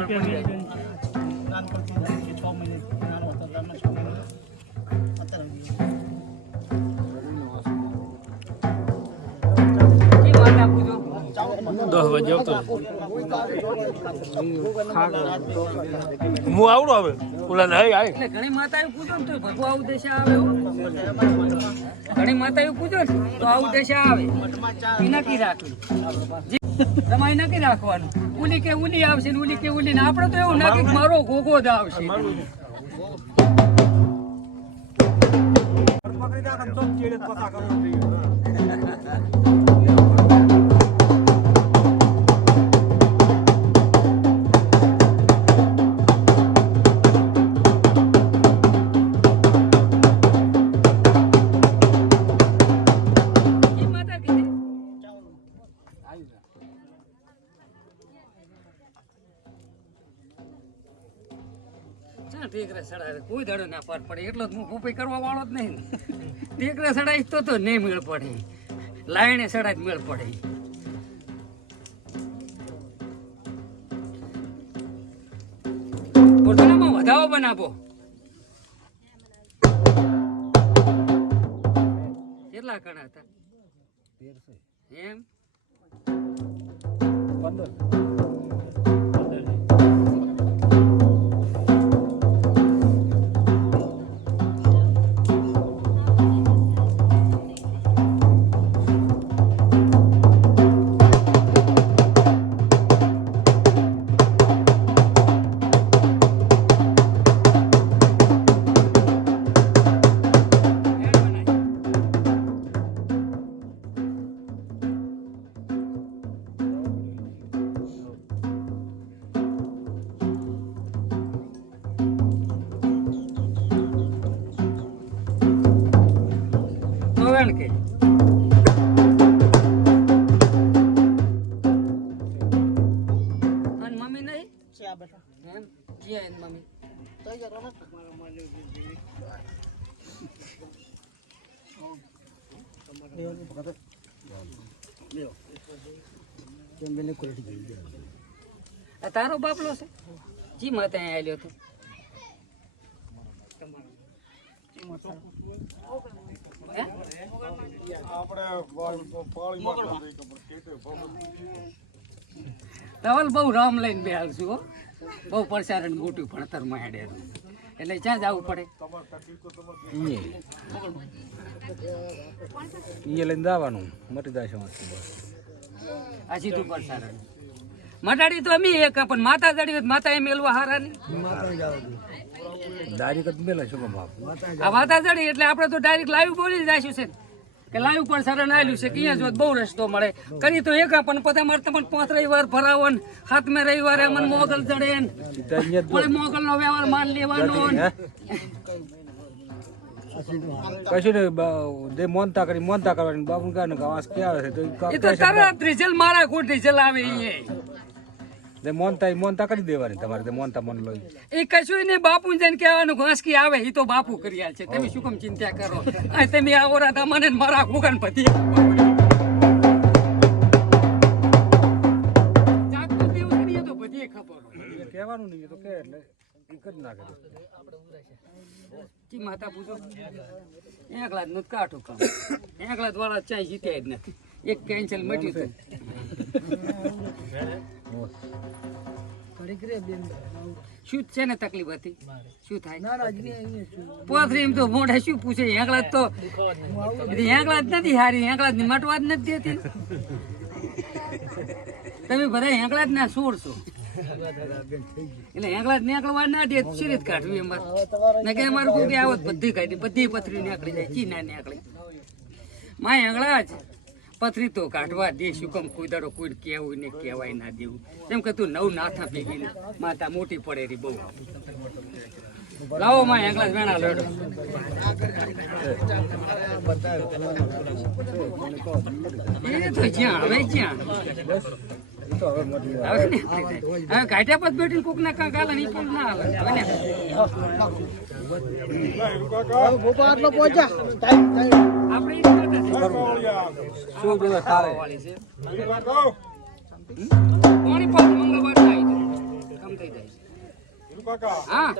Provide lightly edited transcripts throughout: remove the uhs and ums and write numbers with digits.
હું આવડો હવે ઓલા એટલે ઘણી માતા પૂછો ને તો ભગવા આવું દેશા આવે ઘણી માતા પૂછો ને તો આવું દેશા આવે નક્કી રાખવું તમારે નક્કી રાખવાનું ઉલી કે ઉલી આવશે ને ઉલી કે ઉલી ને આપડે તો એવું નક્કી મારો ગોગો જ આવશે કોઈ દાડો ના પાર પડે એટલો જ હું પોપઈ કરવા વાળો જ નહીં ટેકરા સડાઈ તો નહીં મેળ પડે લાયણે સડાઈ મેળ પડે પોતાનામાં વધાવો બનાવો કેટલા કણા હતા એમ 15 કે અન મમ્મી નહીં છે આ બેટા એમ જી એન મમ્મી તો યાર ઓલા તમારા માલે દીદી લેવાનું ભગત લેઓ કેમ બેને ક્વોલિટી ગઈ આ તારો બાપલો છે જી માતે આલ્યો તો ધવલ બહુ રામ લઈને બે હાલશું બહુ પરસારણ મોટું ભણતર માં હેડે એટલે ક્યાં જવું પડે લઈને જવાનું મટી જાય આ સીધું પરસારણ મટાડી તો અમે એક પણ માતા જડી માતા એ મેલવા હારા ની આ માતા જડી એટલે આપડે તો ડાયરેક્ટ લાઈવ બોલી જઈશું છે કે લાઈવ પણ સરણ આવેલું છે કે અહીંયા જો બહુ રસ્તો મળે કરી તો એક પણ પોતા મારે તમને 5 રવિવાર ભરાવન 7મે રવિવારે મને મોગલ ચડે પણ મોગલ નો વ્યવહાર માન લેવાનો કશું નહીં મોનતા કરવાની બાપુ કાને આવાસ કે આવે છે એ તો તરત રિઝલ્ટ મારા કોટ રિઝલ્ટ આવે એ મોનતા કરી દેવાની તમારે મોનતા મન લો એ કશું નહીં બાપુ જઈને કહેવાનું ઘાસકી આવે એ તો બાપુ કરી આલ છે તમે શું કેમ ચિંતા કરો તમે આવો રાતા મને મારા કુકન પતિ કહેવાનું નહીં તો કે એટલે એક જ ના કરે કી માતા પૂછો એકલા જ નથી કાઠું કામ એકલા જ વાળા ચાય જીત્યા જ નથી એક કેન્સલ મટ્યું શું છે ને તકલીફ હતી શું થાય પોતરી એમ તો મોઢે શું પૂછે એકલા તો એકલા જ નથી હારી એકલા જ મટવા જ નથી દેતી તમે બધા એકલા જ ના છોડશો એટલે એકલા જ નીકળવા ના દે સિરીત કાઢવી એમાં ને કે અમારું કોઈ આવો બધી કાઢી બધી પથરી નીકળી જાય ચીના નીકળી માય એકલા જ પથરી તો કાઢવા દે શું કમ કોઈ દાડો કોઈ કહેવું ને કહેવાય ના દેવું એમ કે તું નવ નાથા ભેગી માતા મોટી પડે રી બહુ લાવો માં એકલા જ વેણા લડો એ તો જ્યાં હવે જ્યાં હવે કાઢ્યા પછી બેઠી કોક ના કાંક હાલે નહીં પણ ના હાલે પાણી પાછું મંગળવાર થાય સમજાઈ જાય હીરુ કાકા હા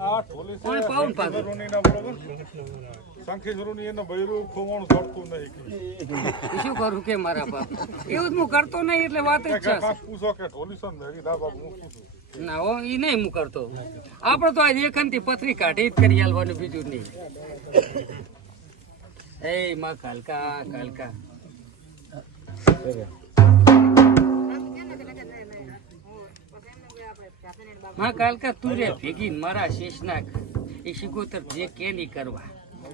આ ઢોલી કોણે પાઉન પાડું? શંખેશ્વરોની ના બરોબર શંખેશ્વરોની એનો બૈરું ખોવાણું ધડતું નહીં એ શું કરું કે મારા બાપ એવું જ હું કરતો નહીં એટલે વાત જ છે કાક પૂછો કે ઢોલી સન ધરી દા બાબુ હું શું છું ના હો ઈ નહીં હું કરતો આપણે તો આજ એખનથી પથરી કાઢી જ કરી આલવાનું બીજું નહીં એ માં કાલકા કાલકા માં કાલકા તું રે ભેગી મારા શેષનાગ એ શિકોતર જે કે નહીં કરવા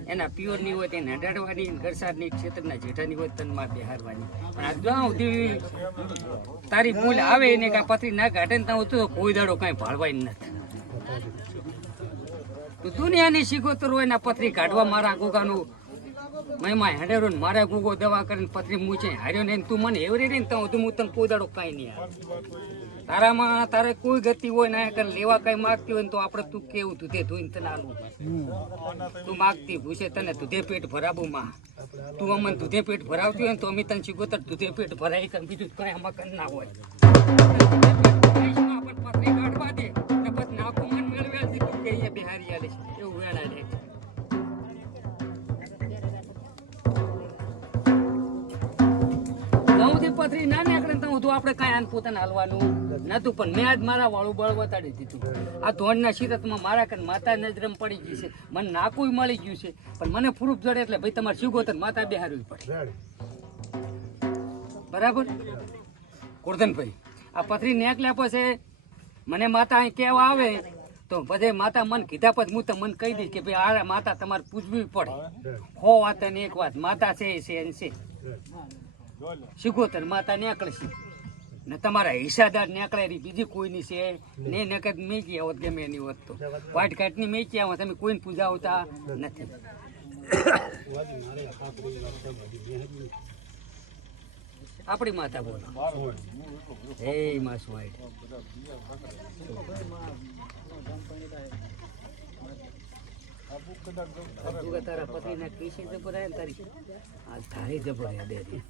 એના પ્યોર ની હોય તેને અડાડવાની ઘરસાદની ક્ષેત્રના જેઠાની હોય તન માં બેહારવાની પણ આ જ્યાં સુધી તારી ભૂલ આવે એને કાંઈ પથરી ના કાઢે ને ત્યાં તો કોઈ દાડો કાંઈ ભાળવાય નથી તું દુનિયાની શિકોતર હોય ને પથરી કાઢવા મારા ગોગાનું મહેમા હેડેરો ને મારા ગોગો દવા કરીને પથરી મૂચે હાર્યો ને તું મને એવરી ને તો હું તને કોઈ દાડો કાંઈ નહીં આવે તારામાં તારે કોઈ ગતિ હોય ને કર લેવા કઈ માંગતી હોય ને તો આપણે તું કેવું તું તે ધોઈને તને આલું તું માગતી ભૂસે તને દૂધે પેટ ભરાવું માં તું અમને દૂધે પેટ ભરાવતી હોય ને તો અમે તને શીખોતર દૂધે પેટ ભરાય કર બીજું કઈ આમાં કર ના હોય પથરી કાઢવા દે ને પછી નાખું મન મેળવે તું કે અહીંયા બિહારી આલે એવું વેળા દે પથરી ના નીકળે તો હું આપણે કાંઈ આને પોતાને હાલવાનું નતું પણ મેં આજ મારા વાળું બળ બતાડી દીધું આ ધોળના શિરતમાં મારા કન માતા નજરમ પડી ગઈ છે મને નાકું મળી ગયું છે પણ મને પ્રૂફ જડે એટલે ભાઈ તમારે શિવગોતર માતા બેહારવી પડે બરાબર ગોરધનભાઈ આ પથરી નીકળ્યા પછી મને માતા અહીં કહેવા આવે તો બધે માતા મન કીધા પછી હું તો મને કહી દઈશ કે ભાઈ આ માતા તમારે પૂછવી પડે હો વાત અને એક વાત માતા છે છે શિકોતર માતા નીકળે છે ને તમારા હિસ્સાદાર નીકળે બીજી કોઈની છે ને નકદ મેકી આવત ગમે એની હોત તો વાટ કાટની મેકી આવો તમે કોઈને પૂજાવતા નથી આપણી માતા બોલો હે માં સ્વાઈ તારા પતિ ના કૃષિ જબર આવ્યા તારી આ તારી જબર યાદ હતી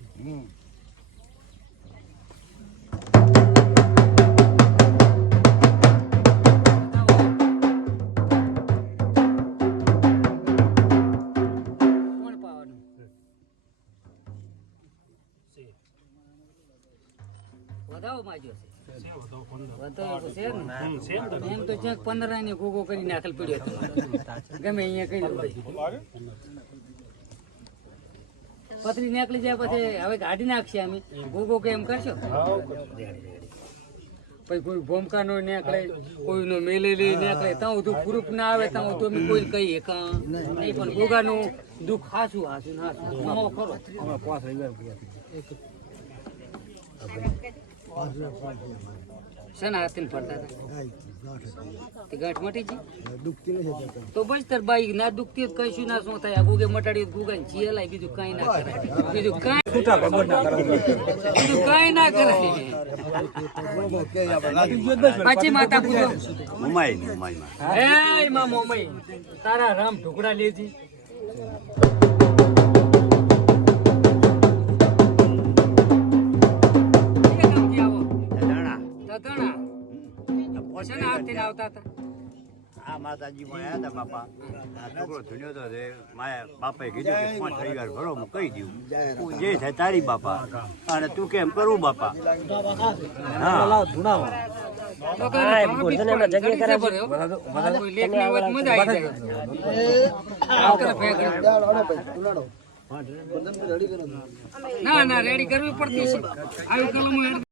કોણ પાવાનું વધાવો માજો છે એમ તો જ્યાં 15 ને ગોગો કરી નાખેલ પડ્યો ગમે અહીંયા કઈ પથરી નીકળી જાય પછી હવે કાઢી નાખશે અમે ગોગો કે એમ કરશો પછી કોઈ ભૂમકા નો નીકળે કોઈનો મેલેલી નીકળે ત્યાં બધું પ્રૂફ ના આવે ત્યાં તો અમે કોઈ કહીએ નહીં પણ ગોગાનું દુઃખ હાસું હાસું હાસું ખરો શેના હાથીને ફરતા હતા ગાંઠ મટી ગઈ તો બસ તાર બાઈ ના દુખતી જ કઈ શું ના શું થાય ગુગે મટાડી ગુગા જીએ લાય બીજું કઈ ના કરે બીજું કઈ ના કરે પાછી માતા પૂછો હે માં મોમાઈ તારા રામ ઢોકળા લેજી આ માતાજી માં આવ્યા હતા બાપા આ છોકરો ધુન્યો તો મારા બાપાએ કીધું કે 5000 ભરો હું કહી દઉં જે થાય તારી બાપા અને તું કેમ કરું બાપા ના રેડી કરવી પડતી છે આવી કલમો